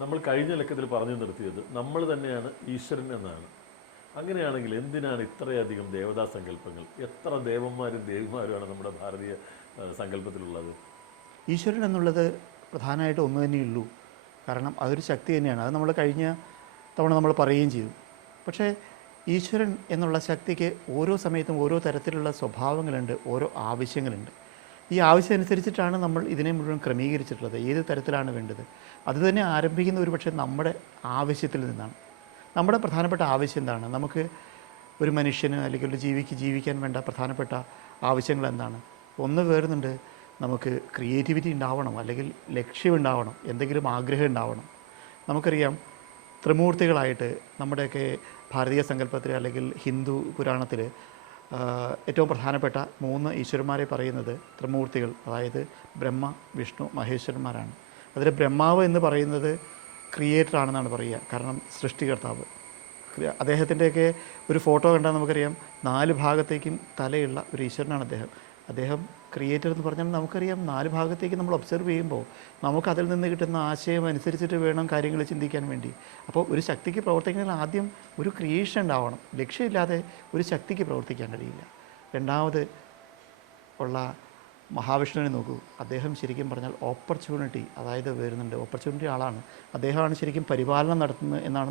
നമ്മൾ കഴിഞ്ഞ ലക്കത്തിൽ പറഞ്ഞു നിർത്തിയത് നമ്മൾ തന്നെയാണ് ഈശ്വരൻ എന്നാണ്. അങ്ങനെയാണെങ്കിൽ എന്തിനാണ് ഇത്രയധികം ദേവതാ സങ്കല്പങ്ങൾ? എത്ര ദേവന്മാരും ദേവിമാരുമാണ് നമ്മുടെ ഭാരതീയ സങ്കല്പത്തിലുള്ളത്? ഈശ്വരൻ എന്നുള്ളത് പ്രധാനമായിട്ട് ഒന്ന് തന്നെയുള്ളൂ. കാരണം അതൊരു ശക്തി തന്നെയാണ്. അത് നമ്മൾ കഴിഞ്ഞ തവണ നമ്മൾ പറയുകയും ചെയ്തു. പക്ഷേ ഈശ്വരൻ എന്നുള്ള ശക്തിക്ക് ഓരോ സമയത്തും ഓരോ തരത്തിലുള്ള സ്വഭാവങ്ങളുണ്ട്, ഓരോ ആവശ്യങ്ങളുണ്ട്. ഈ ആവശ്യം അനുസരിച്ചിട്ടാണ് നമ്മൾ ഇതിനെ മുഴുവൻ ക്രമീകരിച്ചിട്ടുള്ളത്. ഏത് തരത്തിലാണ് വേണ്ടത് അത് തന്നെ ആരംഭിക്കുന്ന ഒരു പക്ഷേ നമ്മുടെ ആവശ്യത്തിൽ നിന്നാണ്. നമ്മുടെ പ്രധാനപ്പെട്ട ആവശ്യം എന്താണ്? നമുക്ക് ഒരു മനുഷ്യന് അല്ലെങ്കിൽ ഒരു ജീവിക്ക് ജീവിക്കാൻ വേണ്ട പ്രധാനപ്പെട്ട ആവശ്യങ്ങൾ എന്താണ്? ഒന്ന് വരുന്നുണ്ട്, നമുക്ക് ക്രിയേറ്റിവിറ്റി ഉണ്ടാവണം, അല്ലെങ്കിൽ ലക്ഷ്യമുണ്ടാവണം, എന്തെങ്കിലും ആഗ്രഹം ഉണ്ടാവണം. നമുക്കറിയാം ത്രിമൂർത്തികളായിട്ട് നമ്മുടെയൊക്കെ ഭാരതീയ സങ്കല്പത്തിൽ അല്ലെങ്കിൽ ഹിന്ദു പുരാണത്തിൽ ഏറ്റവും പ്രധാനപ്പെട്ട 3 ഈശ്വരന്മാരെ പറയുന്നത് ത്രിമൂർത്തികൾ, അതായത് ബ്രഹ്മ, വിഷ്ണു, മഹേശ്വരന്മാരാണ്. അതിൽ ബ്രഹ്മാവ് എന്ന് പറയുന്നത് ക്രിയേറ്റർ ആണെന്നാണ് പറയുക. കാരണം സൃഷ്ടികർത്താവ്. അദ്ദേഹത്തിൻ്റെയൊക്കെ ഒരു ഫോട്ടോ കണ്ടാൽ നമുക്കറിയാം 4 ഭാഗത്തേക്കും തലയുള്ള ഒരു ഈശ്വരനാണ് അദ്ദേഹം. അദ്ദേഹം ക്രിയേറ്റർ എന്ന് പറഞ്ഞാൽ നമുക്കറിയാം 4 ഭാഗത്തേക്ക് നമ്മൾ ഒബ്സർവ് ചെയ്യുമ്പോൾ നമുക്ക് അതിൽ നിന്ന് കിട്ടുന്ന ആശയം അനുസരിച്ചിട്ട് വേണം കാര്യങ്ങൾ ചിന്തിക്കാൻ വേണ്ടി. അപ്പോൾ ഒരു ശക്തിക്ക് പ്രവർത്തിക്കണമെങ്കിൽ ആദ്യം ഒരു ക്രിയേഷൻ ഉണ്ടാവണം. ലക്ഷ്യമില്ലാതെ ഒരു ശക്തിക്ക് പ്രവർത്തിക്കാൻ കഴിയില്ല. രണ്ടാമത് ഉള്ള മഹാവിഷ്ണുവിനെ നോക്കൂ. അദ്ദേഹം ശരിക്കും പറഞ്ഞാൽ ഓപ്പർച്യൂണിറ്റി, അതായത് വരുന്നുണ്ട്, ഓപ്പർച്യൂണിറ്റി ആളാണ്. അദ്ദേഹമാണ് ശരിക്കും പരിപാലനം നടത്തുന്നത് എന്നാണ്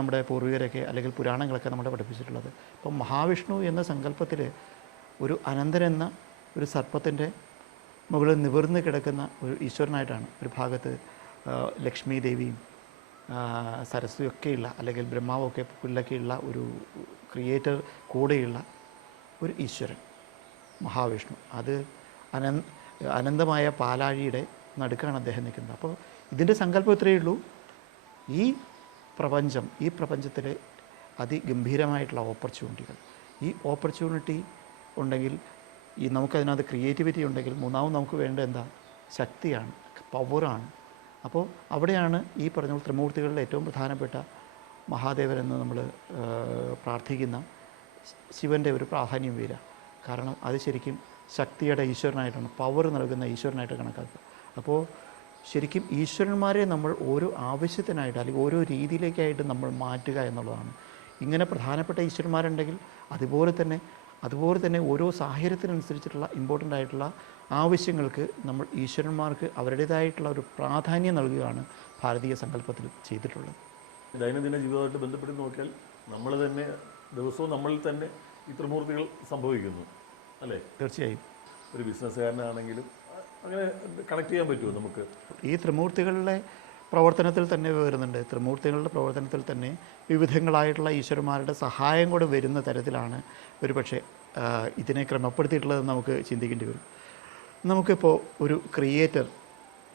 നമ്മുടെ പൂർവികരൊക്കെ അല്ലെങ്കിൽ പുരാണങ്ങളൊക്കെ നമ്മളെ പഠിപ്പിച്ചിട്ടുള്ളത്. അപ്പം മഹാവിഷ്ണു എന്ന സങ്കല്പത്തിൽ ഒരു അനന്തരെന്ന ഒരു സർപ്പത്തിൻ്റെ മുകളിൽ നിവർന്ന് കിടക്കുന്ന ഒരു ഈശ്വരനായിട്ടാണ്. ഒരു ഭാഗത്ത് ലക്ഷ്മി ദേവിയും സരസ്വതിയൊക്കെയുള്ള അല്ലെങ്കിൽ ബ്രഹ്മാവൊക്കെ പുല്ലൊക്കെയുള്ള ഒരു ക്രിയേറ്റർ കൂടെയുള്ള ഒരു ഈശ്വരൻ മഹാവിഷ്ണു. അത് അനന്തമായ പാലാഴിയുടെ നടുക്കാണ് അദ്ദേഹം നിൽക്കുന്നത്. അപ്പോൾ ഇതിൻ്റെ സങ്കല്പം ഇത്രയേ ഉള്ളൂ. ഈ പ്രപഞ്ചത്തിലെ അതിഗംഭീരമായിട്ടുള്ള ഓപ്പർച്യൂണിറ്റികൾ, ഈ ഓപ്പർച്യൂണിറ്റി ഉണ്ടെങ്കിൽ, ഈ നമുക്കതിനകത്ത് ക്രിയേറ്റിവിറ്റി ഉണ്ടെങ്കിൽ, മൂന്നാമത് നമുക്ക് വേണ്ട എന്താ? ശക്തിയാണ്, പവറാണ്. അപ്പോൾ അവിടെയാണ് ഈ പറഞ്ഞ ത്രിമൂർത്തികളിലെ ഏറ്റവും പ്രധാനപ്പെട്ട മഹാദേവനെന്ന് നമ്മൾ പ്രാർത്ഥിക്കുന്ന ശിവൻ്റെ ഒരു പ്രാധാന്യം വരിക. കാരണം അത് ശരിക്കും ശക്തിയുടെ ഈശ്വരനായിട്ടാണ്, പവർ നൽകുന്ന ഈശ്വരനായിട്ട് കണക്കാക്കുക. അപ്പോൾ ശരിക്കും ഈശ്വരന്മാരെ നമ്മൾ ഓരോ ആവശ്യത്തിനായിട്ട് അല്ലെങ്കിൽ ഓരോ രീതിയിലേക്കായിട്ട് നമ്മൾ മാറ്റുക എന്നുള്ളതാണ്. ഇങ്ങനെ പ്രധാനപ്പെട്ട ഈശ്വരന്മാരുണ്ടെങ്കിൽ അതുപോലെ തന്നെ ഓരോ സാഹചര്യത്തിനനുസരിച്ചിട്ടുള്ള ഇമ്പോർട്ടൻ്റ് ആയിട്ടുള്ള ആവശ്യങ്ങൾക്ക് നമ്മൾ ഈശ്വരന്മാർക്ക് അവരുടേതായിട്ടുള്ള ഒരു പ്രാധാന്യം നൽകുകയാണ് ഭാരതീയ സങ്കല്പത്തിൽ ചെയ്തിട്ടുള്ളത്. ദൈനംദിന ജീവിതമായിട്ട് ബന്ധപ്പെട്ട് നോക്കിയാൽ നമ്മൾ തന്നെ ദിവസവും നമ്മളിൽ തന്നെ ഈ ത്രിമൂർത്തികൾ സംഭവിക്കുന്നു, അല്ലേ? തീർച്ചയായും. ഒരു ബിസിനസ്സുകാരനാണെങ്കിലും അങ്ങനെ കണക്ട് ചെയ്യാൻ പറ്റുമോ നമുക്ക്? ഈ ത്രിമൂർത്തികളുടെ പ്രവർത്തനത്തിൽ തന്നെ വരുന്നുണ്ട്. ത്രിമൂർത്തികളുടെ പ്രവർത്തനത്തിൽ തന്നെ വിവിധങ്ങളായിട്ടുള്ള ഈശ്വരന്മാരുടെ സഹായം കൂടെ വരുന്ന തരത്തിലാണ് ഒരു പക്ഷേ ഇതിനെ ക്രമപ്പെടുത്തിയിട്ടുള്ളതെന്ന് നമുക്ക് ചിന്തിക്കേണ്ടി വരും. നമുക്കിപ്പോൾ ഒരു ക്രിയേറ്റർ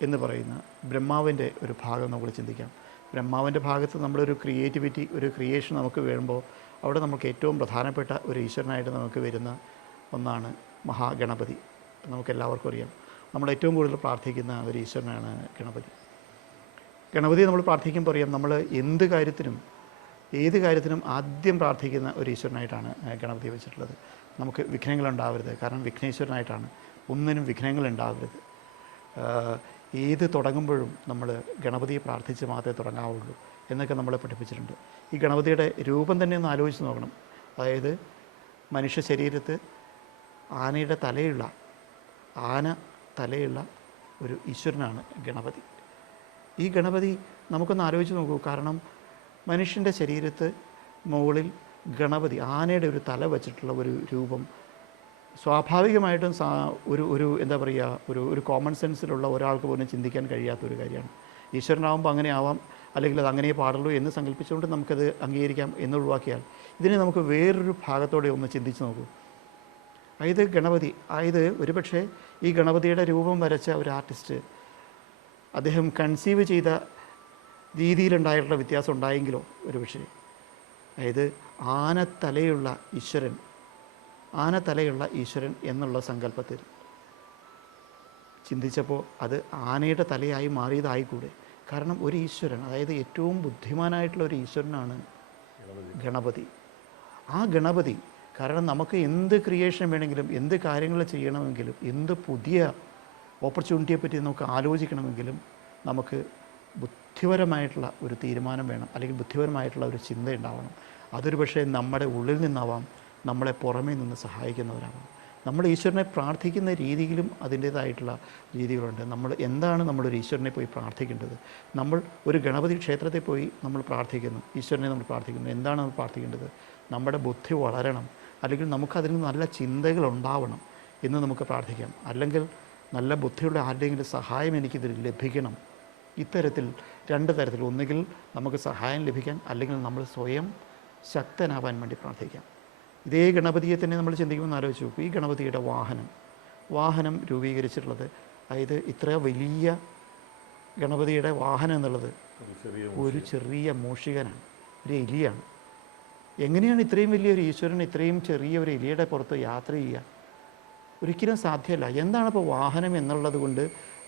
എന്ന് പറയുന്ന ബ്രഹ്മാവിൻ്റെ ഒരു ഭാഗം നമ്മൾ ചിന്തിക്കാം. ബ്രഹ്മാവിൻ്റെ ഭാഗത്ത് നമ്മളൊരു ക്രിയേറ്റിവിറ്റി, ഒരു ക്രിയേഷൻ നമുക്ക് വരുമ്പോൾ അവിടെ നമുക്ക് ഏറ്റവും പ്രധാനപ്പെട്ട ഒരു ഈശ്വരനായിട്ട് നമുക്ക് വരുന്ന ഒന്നാണ് മഹാഗണപതി. നമുക്കെല്ലാവർക്കും അറിയാം, നമ്മൾ ഏറ്റവും കൂടുതൽ പ്രാർത്ഥിക്കുന്ന ഒരു ഈശ്വരനാണ് ഗണപതി. ഗണപതിയെ നമ്മൾ പ്രാർത്ഥിക്കുമ്പോൾ അറിയാം, നമ്മൾ ഏത് കാര്യത്തിനും ആദ്യം പ്രാർത്ഥിക്കുന്ന ഒരു ഈശ്വരനായിട്ടാണ് ഗണപതിയെ വെച്ചിട്ടുള്ളത്. നമുക്ക് വിഘ്നങ്ങളുണ്ടാവരുത്, കാരണം വിഘ്നേശ്വരനായിട്ടാണ്. ഒന്നിനും വിഘ്നങ്ങളുണ്ടാവരുത്. ഏത് തുടങ്ങുമ്പോഴും നമ്മൾ ഗണപതിയെ പ്രാർത്ഥിച്ച് മാത്രമേ തുടങ്ങാവുള്ളൂ എന്നൊക്കെ നമ്മളെ പഠിപ്പിച്ചിട്ടുണ്ട്. ഈ ഗണപതിയുടെ രൂപം തന്നെ ഒന്ന് ആലോചിച്ച് നോക്കണം. അതായത് മനുഷ്യ ശരീരത്ത് ആന തലയുള്ള ഒരു ഈശ്വരനാണ് ഗണപതി. ഈ ഗണപതി നമുക്കൊന്ന് ആലോചിച്ച് നോക്കൂ. കാരണം മനുഷ്യൻ്റെ ശരീരത്ത് മുകളിൽ ഗണപതി, ആനയുടെ ഒരു തല വച്ചിട്ടുള്ള ഒരു രൂപം സ്വാഭാവികമായിട്ടും ഒരു എന്താ പറയുക, ഒരു കോമൺ സെൻസിലുള്ള ഒരാൾക്ക് പോലും ചിന്തിക്കാൻ കഴിയാത്തൊരു കാര്യമാണ്. ഈശ്വരനാകുമ്പോൾ അങ്ങനെ ആവാം, അല്ലെങ്കിൽ അത് അങ്ങനെ പാടുള്ളൂ എന്ന് സങ്കല്പിച്ചുകൊണ്ട് നമുക്കത് അംഗീകരിക്കാം എന്നൊഴിവാക്കിയാൽ, ഇതിനെ നമുക്ക് വേറൊരു ഭാഗത്തോടെ ഒന്ന് ചിന്തിച്ച് നോക്കൂ. അതായത് ഒരുപക്ഷെ ഈ ഗണപതിയുടെ രൂപം വരച്ച ഒരു ആർട്ടിസ്റ്റ് അദ്ദേഹം കൺസീവ് ചെയ്ത രീതിയിലുണ്ടായിട്ടുള്ള വ്യത്യാസം ഉണ്ടായെങ്കിലോ ഒരുപക്ഷെ. അതായത് ആനത്തലയുള്ള ഈശ്വരൻ എന്നുള്ള സങ്കല്പത്തിൽ ചിന്തിച്ചപ്പോൾ അത് ആനയുടെ തലയായി മാറിയതായിക്കൂടെ? കാരണം ഒരു ഈശ്വരൻ, അതായത് ഏറ്റവും ബുദ്ധിമാനായിട്ടുള്ള ഒരു ഈശ്വരനാണ് ഗണപതി. ആ ഗണപതി കാരണം നമുക്ക് എന്ത് ക്രിയേഷൻ വേണമെങ്കിലും, എന്ത് കാര്യങ്ങൾ ചെയ്യണമെങ്കിലും, എന്ത് പുതിയ ഓപ്പർച്യൂണിറ്റിയെ പറ്റി നമുക്ക് ആലോചിക്കണമെങ്കിലും നമുക്ക് ബുദ്ധിപരമായിട്ടുള്ള ഒരു തീരുമാനം വേണം, അല്ലെങ്കിൽ ബുദ്ധിപരമായിട്ടുള്ള ഒരു ചിന്ത ഉണ്ടാവണം. അതൊരു പക്ഷേ നമ്മുടെ ഉള്ളിൽ നിന്നാവാം, നമ്മളെ പുറമേ നിന്ന് സഹായിക്കുന്നവരാവാം. നമ്മൾ ഈശ്വരനെ പ്രാർത്ഥിക്കുന്ന രീതിയിലും അതിൻ്റേതായിട്ടുള്ള രീതികളുണ്ട്. നമ്മൾ എന്താണ് നമ്മളൊരു ഈശ്വരനെ പോയി പ്രാർത്ഥിക്കേണ്ടത്? നമ്മൾ ഒരു ഗണപതി ക്ഷേത്രത്തിൽ പോയി നമ്മൾ പ്രാർത്ഥിക്കുന്നു, ഈശ്വരനെ നമ്മൾ പ്രാർത്ഥിക്കുന്നു. എന്താണ് നമ്മൾ പ്രാർത്ഥിക്കേണ്ടത്? നമ്മുടെ ബുദ്ധി വളരണം, അല്ലെങ്കിൽ നമുക്കതിന് നല്ല ചിന്തകളുണ്ടാവണം എന്ന് നമുക്ക് പ്രാർത്ഥിക്കാം. അല്ലെങ്കിൽ നല്ല ബുദ്ധിയുള്ള ആരുടെയെങ്കിലും സഹായം എനിക്കിതിൽ ലഭിക്കണം. ഇത്തരത്തിൽ രണ്ട് തരത്തിൽ, ഒന്നുകിൽ നമുക്ക് സഹായം ലഭിക്കാൻ, അല്ലെങ്കിൽ നമ്മൾ സ്വയം ശക്തനാവാൻ വേണ്ടി പ്രാർത്ഥിക്കാം. ഇതേ ഗണപതിയെ തന്നെ നമ്മൾ ചിന്തിക്കുമെന്ന് ആലോചിച്ച് നോക്കും. ഈ ഗണപതിയുടെ വാഹനം രൂപീകരിച്ചിട്ടുള്ളത്, അതായത് ഇത്ര വലിയ ഗണപതിയുടെ വാഹനം എന്നുള്ളത് ഒരു ചെറിയ മൂഷികനാണ്, ഒരു എലിയാണ്. എങ്ങനെയാണ് ഇത്രയും വലിയൊരു ഈശ്വരൻ ഇത്രയും ചെറിയ ഒരു എലിയുടെ പുറത്ത് യാത്ര ചെയ്യുക? ഒരിക്കലും സാധ്യമല്ല. എന്താണ് ഇപ്പോൾ വാഹനം എന്നുള്ളത് കൊണ്ട്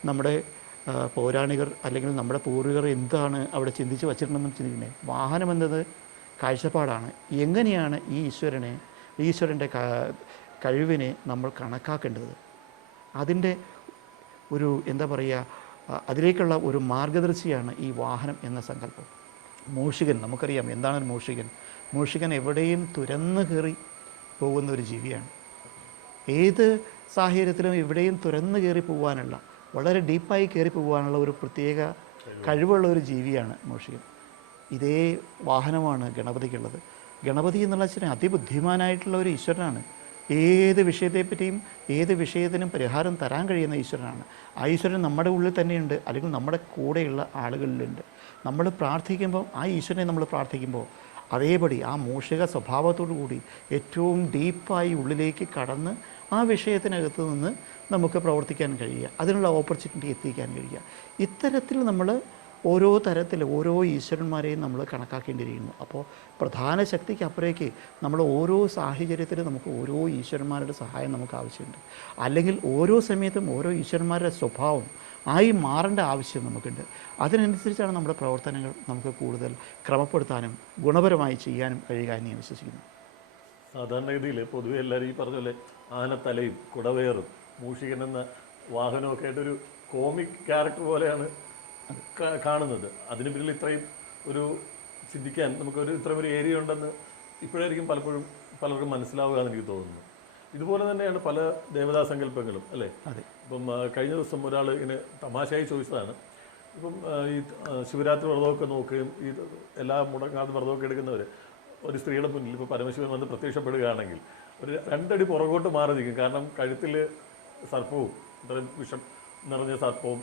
നമ്മുടെ പൗരാണികർ അല്ലെങ്കിൽ നമ്മുടെ പൂർവികർ എന്താണ് അവിടെ ചിന്തിച്ച് വച്ചിട്ടുണ്ടെന്ന് ചിന്തിക്കുന്നത്? വാഹനം എന്നത് കാഴ്ചപ്പാടാണ്. എങ്ങനെയാണ് ഈ ഈശ്വരൻ്റെ കഴിവിനെ നമ്മൾ കണക്കാക്കേണ്ടത്? അതിൻ്റെ ഒരു എന്താ പറയുക, അതിലേക്കുള്ള ഒരു മാർഗദർശിയാണ് ഈ വാഹനം എന്ന സങ്കല്പം. മൂഷികൻ, നമുക്കറിയാം എന്താണ് ഒരു മൂഷികൻ. മൂഷികൻ എവിടെയും തുരന്നു കയറി പോകുന്ന ഒരു ജീവിയാണ്. ഏത് സാഹചര്യത്തിലും എവിടെയും തുരന്നു കയറി പോകാനുള്ള, വളരെ ഡീപ്പായി കയറി പോകാനുള്ള ഒരു പ്രത്യേക കഴിവുള്ള ഒരു ജീവിയാണ് മൂഷികൻ. ഇതേ വാഹനമാണ് ഗണപതിക്കുള്ളത്. ഗണപതി എന്നുള്ള വെച്ചാൽ അതിബുദ്ധിമാനായിട്ടുള്ള ഒരു ഈശ്വരനാണ്. ഏത് വിഷയത്തെപ്പറ്റിയും ഏത് വിഷയത്തിനും പരിഹാരം തരാൻ കഴിയുന്ന ഈശ്വരനാണ്. ആ ഈശ്വരൻ നമ്മുടെ ഉള്ളിൽ തന്നെയുണ്ട്, അല്ലെങ്കിൽ നമ്മുടെ കൂടെയുള്ള ആളുകളിലുണ്ട്. നമ്മൾ പ്രാർത്ഥിക്കുമ്പോൾ, ആ ഈശ്വരനെ നമ്മൾ പ്രാർത്ഥിക്കുമ്പോൾ അതേപടി ആ മൂഷിക സ്വഭാവത്തോടു കൂടി ഏറ്റവും ഡീപ്പായി ഉള്ളിലേക്ക് കടന്ന് ആ വിഷയത്തിനകത്ത് നിന്ന് നമുക്ക് പ്രവർത്തിക്കാൻ കഴിയുക, അതിനുള്ള ഓപ്പർച്യൂണിറ്റി എത്തിക്കാൻ കഴിയുക. ഇത്തരത്തിൽ നമ്മൾ ഓരോ തരത്തിൽ ഓരോ ഈശ്വരന്മാരെയും നമ്മൾ കണക്കാക്കേണ്ടിയിരിക്കുന്നു. അപ്പോൾ പ്രധാന ശക്തിക്ക് അപ്പുറേക്ക് നമ്മൾ ഓരോ സാഹചര്യത്തിലും നമുക്ക് ഓരോ ഈശ്വരന്മാരുടെ സഹായം നമുക്ക് ആവശ്യമുണ്ട്. അല്ലെങ്കിൽ ഓരോ സമയത്തും ഓരോ ഈശ്വരന്മാരുടെ സ്വഭാവം ആയി മാറേണ്ട ആവശ്യം നമുക്കുണ്ട്. അതിനനുസരിച്ചാണ് നമ്മുടെ പ്രവർത്തനങ്ങൾ നമുക്ക് കൂടുതൽ ക്രമപ്പെടുത്താനും ഗുണപരമായി ചെയ്യാനും കഴിയുക എന്ന് ഞാൻ വിശ്വസിക്കുന്നു. സാധാരണഗതിയിൽ പൊതുവെ എല്ലാവരും ഈ പറഞ്ഞ പോലെ ആനത്തലയും കുടവേറും മൂഷികൻ എന്ന വാഹനമൊക്കെ ആയിട്ടൊരു കോമിക് ക്യാരക്ടർ പോലെയാണ് കാണുന്നത്. അതിന് പിന്നിൽ ഇത്രയും ഒരു ചിന്തിക്കാൻ നമുക്കൊരു ഇത്രയും ഒരു ഏരിയ ഉണ്ടെന്ന് ഇപ്പോഴായിരിക്കും പലപ്പോഴും പലർക്കും മനസ്സിലാവുക എന്ന് എനിക്ക് തോന്നുന്നു. ഇതുപോലെ തന്നെയാണ് പല ദേവതാ സങ്കല്പങ്ങളും, അല്ലേ? അതെ. ഇപ്പം കഴിഞ്ഞ ദിവസം ഒരാൾ ഇങ്ങനെ തമാശയായി ചോദിച്ചതാണ്, ഇപ്പം ഈ ശിവരാത്രി വ്രതമൊക്കെ നോക്കുകയും ഈ എല്ലാ മുടങ്ങാതെ വ്രതമൊക്കെ എടുക്കുന്നവർ ഒരു സ്ത്രീയുടെ മുന്നിൽ ഇപ്പോൾ പരമശിവൻ വന്ന് പ്രത്യക്ഷപ്പെടുകയാണെങ്കിൽ ഒരു 2 അടി പുറകോട്ട് മാറി നിൽക്കും. കാരണം കഴുത്തിൽ സർപ്പവും ഇത്രയും വിഷം നിറഞ്ഞ സർപ്പവും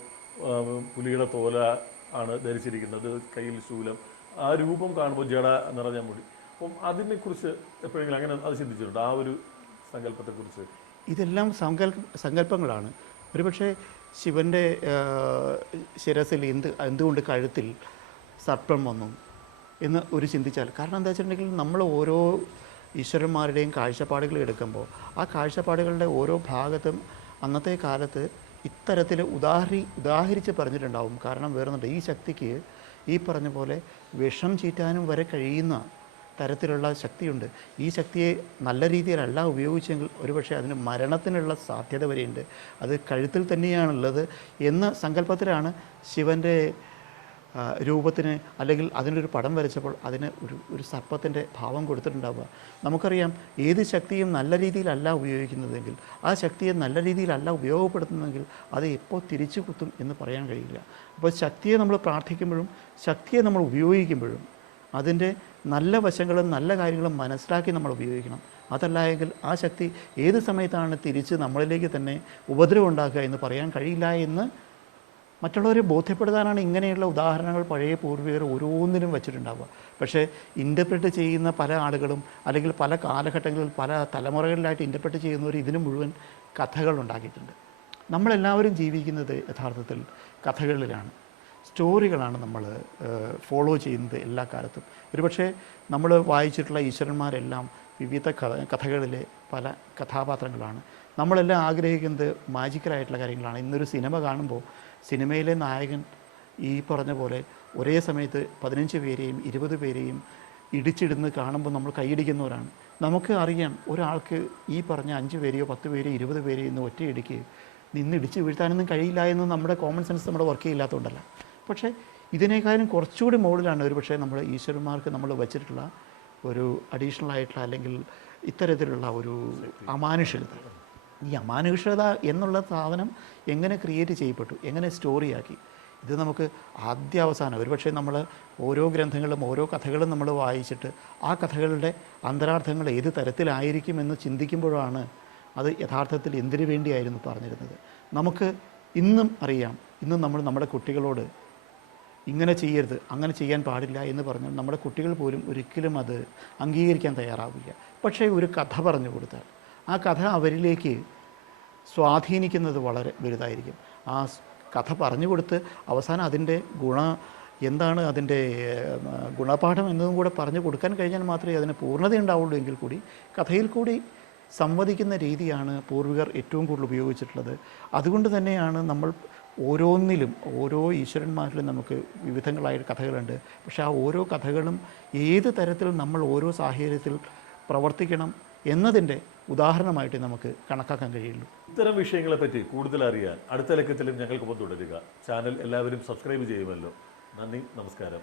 പുലിയുടെ തോല ആണ് ധരിച്ചിരിക്കുന്നത്, കയ്യിൽ ശൂലം, ആ രൂപം കാണുമ്പോൾ ജട നിറഞ്ഞ മുടി. അപ്പം അതിനെക്കുറിച്ച് എപ്പോഴെങ്കിലും അങ്ങനെ അത് ചിന്തിച്ചിട്ടുണ്ട്, ആ ഒരു സങ്കല്പത്തെക്കുറിച്ച്? ഇതെല്ലാം സങ്കല്പങ്ങളാണ്. ഒരുപക്ഷെ ശിവൻ്റെ ശിരസിൽ എന്തുകൊണ്ട് കഴുത്തിൽ സർപ്പം വന്നു എന്ന് ഒരു ചിന്തിച്ചാൽ, കാരണം എന്താ വെച്ചിട്ടുണ്ടെങ്കിൽ നമ്മൾ ഓരോ ഈശ്വരന്മാരുടെയും കാഴ്ചപ്പാടുകൾ എടുക്കുമ്പോൾ ആ കാഴ്ചപ്പാടുകളുടെ ഓരോ ഭാഗത്തും അന്നത്തെ കാലത്ത് ഇത്തരത്തിൽ ഉദാഹരിച്ച് പറഞ്ഞിട്ടുണ്ടാവും. കാരണം വേറൊന്നുണ്ട്, ഈ ശക്തിക്ക് ഈ പറഞ്ഞ പോലെ വിഷം ചീറ്റാനും വരെ കഴിയുന്ന തരത്തിലുള്ള ശക്തിയുണ്ട്. ഈ ശക്തിയെ നല്ല രീതിയിലല്ല ഉപയോഗിച്ചെങ്കിൽ ഒരുപക്ഷെ അതിന് മരണത്തിനുള്ള സാധ്യത വരെയുണ്ട്. അത് കഴുത്തിൽ തന്നെയാണുള്ളത് എന്ന സങ്കല്പത്തിലാണ് ശിവൻ്റെ രൂപത്തിന്, അല്ലെങ്കിൽ അതിനൊരു പടം വരച്ചപ്പോൾ അതിന് ഒരു സർപ്പത്തിൻ്റെ ഭാവം കൊടുത്തിട്ടുണ്ടാവുക. നമുക്കറിയാം ഏത് ശക്തിയും നല്ല രീതിയിലല്ല ഉപയോഗിക്കുന്നതെങ്കിൽ, ആ ശക്തിയെ നല്ല രീതിയിലല്ല ഉപയോഗപ്പെടുത്തുന്നതെങ്കിൽ അത് എപ്പോൾ തിരിച്ചു കുത്തും എന്ന് പറയാൻ കഴിയില്ല. അപ്പോൾ ശക്തിയെ നമ്മൾ പ്രാർത്ഥിക്കുമ്പോഴും ശക്തിയെ നമ്മൾ ഉപയോഗിക്കുമ്പോഴും അതിൻ്റെ നല്ല വശങ്ങളും നല്ല കാര്യങ്ങളും മനസ്സിലാക്കി നമ്മൾ ഉപയോഗിക്കണം. അതല്ല എങ്കിൽ ആ ശക്തി ഏത് സമയത്താണ് തിരിച്ച് നമ്മളിലേക്ക് തന്നെ ഉപദ്രവം ഉണ്ടാക്കുക എന്ന് പറയാൻ കഴിയില്ല എന്ന് മറ്റുള്ളവരെ ബോധ്യപ്പെടുത്താനാണ് ഇങ്ങനെയുള്ള ഉദാഹരണങ്ങൾ പഴയ പൂർവികർ ഓരോന്നിനും വെച്ചിട്ടുണ്ടാവുക. പക്ഷേ ഇൻ്റർപ്രറ്റ് ചെയ്യുന്ന പല ആളുകളും, അല്ലെങ്കിൽ പല കാലഘട്ടങ്ങളിൽ പല തലമുറകളിലായിട്ട് ഇൻ്റർപ്രറ്റ് ചെയ്യുന്നവർ ഇതിന് മുഴുവൻ കഥകൾ ഉണ്ടാക്കിയിട്ടുണ്ട്. നമ്മളെല്ലാവരും ജീവിക്കുന്നത് യഥാർത്ഥത്തിൽ കഥകളിലാണ്, സ്റ്റോറികളാണ് നമ്മൾ ഫോളോ ചെയ്യുന്നത് എല്ലാ കാലത്തും. ഒരുപക്ഷെ നമ്മൾ വായിച്ചിട്ടുള്ള ഈശ്വരന്മാരെല്ലാം വിവിധ കഥകളിലെ പല കഥാപാത്രങ്ങളാണ്. നമ്മളെല്ലാം ആഗ്രഹിക്കുന്നത് മാജിക്കലായിട്ടുള്ള കാര്യങ്ങളാണ്. ഇന്നൊരു സിനിമ കാണുമ്പോൾ സിനിമയിലെ നായകൻ ഈ പറഞ്ഞ പോലെ ഒരേ സമയത്ത് 15 പേരെയും 20 പേരെയും ഇടിച്ചിടുന്ന് കാണുമ്പോൾ നമ്മൾ കൈയിടിക്കുന്നവരാണ്. നമുക്ക് അറിയാം ഒരാൾക്ക് ഈ പറഞ്ഞ 5 പേരെയോ 10 പേരെയോ 20 പേരെയോ ഇന്ന് ഒറ്റയിടിക്ക് നിന്ന് ഇടിച്ച് വീഴ്ത്താനൊന്നും കഴിയില്ല എന്ന് നമ്മുടെ കോമൺ സെൻസ് നമ്മുടെ വർക്ക് ചെയ്യില്ലാത്തതുകൊണ്ടല്ല. പക്ഷേ ഇതിനേക്കാളും കുറച്ചുകൂടി മുകളിലാണ് ഒരുപക്ഷെ നമ്മൾ ഈശ്വരന്മാർക്ക് നമ്മൾ വച്ചിട്ടുള്ള ഒരു അഡീഷണൽ ആയിട്ടുള്ള അല്ലെങ്കിൽ ഇത്തരത്തിലുള്ള ഒരു അമാനുഷികത. ഈ അമാനുഷികത എന്നുള്ള സാധനം എങ്ങനെ ക്രിയേറ്റ് ചെയ്യപ്പെട്ടു, എങ്ങനെ സ്റ്റോറിയാക്കി, ഇത് നമുക്ക് ആദ്യാവസാനം ഒരുപക്ഷെ നമ്മൾ ഓരോ ഗ്രന്ഥങ്ങളും ഓരോ കഥകളും നമ്മൾ വായിച്ചിട്ട് ആ കഥകളുടെ അന്തരാർത്ഥങ്ങൾ ഏത് തരത്തിലായിരിക്കുമെന്ന് ചിന്തിക്കുമ്പോഴാണ് അത് യഥാർത്ഥത്തിൽ എന്തിനു വേണ്ടിയായിരുന്നു പറഞ്ഞിരുന്നത്. നമുക്ക് ഇന്നും അറിയാം, ഇന്നും നമ്മൾ നമ്മുടെ കുട്ടികളോട് ഇങ്ങനെ ചെയ്യരുത്, അങ്ങനെ ചെയ്യാൻ പാടില്ല എന്ന് പറഞ്ഞാൽ നമ്മുടെ കുട്ടികൾ പോലും ഒരിക്കലും അത് അംഗീകരിക്കാൻ തയ്യാറാവില്ല. പക്ഷേ ഒരു കഥ പറഞ്ഞു കൊടുത്താൽ ആ കഥ അവരിലേക്ക് സ്വാധീനിക്കുന്നത് വളരെ വലുതായിരിക്കും. ആ കഥ പറഞ്ഞു കൊടുത്ത് അവസാനം അതിൻ്റെ എന്താണ് അതിൻ്റെ ഗുണപാഠം എന്നതും കൂടെ പറഞ്ഞു കൊടുക്കാൻ കഴിഞ്ഞാൽ മാത്രമേ അതിന് പൂർണ്ണതയുണ്ടാവുള്ളൂ. എങ്കിൽ കൂടി കഥയിൽ കൂടി സംവദിക്കുന്ന രീതിയാണ് പൂർവികർ ഏറ്റവും കൂടുതൽ ഉപയോഗിച്ചിട്ടുള്ളത്. അതുകൊണ്ട് തന്നെയാണ് നമ്മൾ ഓരോന്നിലും ഓരോ ഈശ്വരന്മാരിലും നമുക്ക് വിവിധങ്ങളായ കഥകളുണ്ട്. പക്ഷേ ആ ഓരോ കഥകളും ഏത് തരത്തിൽ നമ്മൾ ഓരോ സാഹചര്യത്തിൽ പ്രവർത്തിക്കണം എന്നതിൻ്റെ ഉദാഹരണമായിട്ട് നമുക്ക് കണക്കാക്കാൻ കഴിയുള്ളൂ. ഇത്തരം വിഷയങ്ങളെപ്പറ്റി കൂടുതൽ അറിയാൻ അടുത്ത ലക്കത്തിലും ഞങ്ങൾക്കൊപ്പം തുടരുക. ചാനൽ എല്ലാവരും സബ്സ്ക്രൈബ് ചെയ്യുമല്ലോ. നന്ദി, നമസ്കാരം.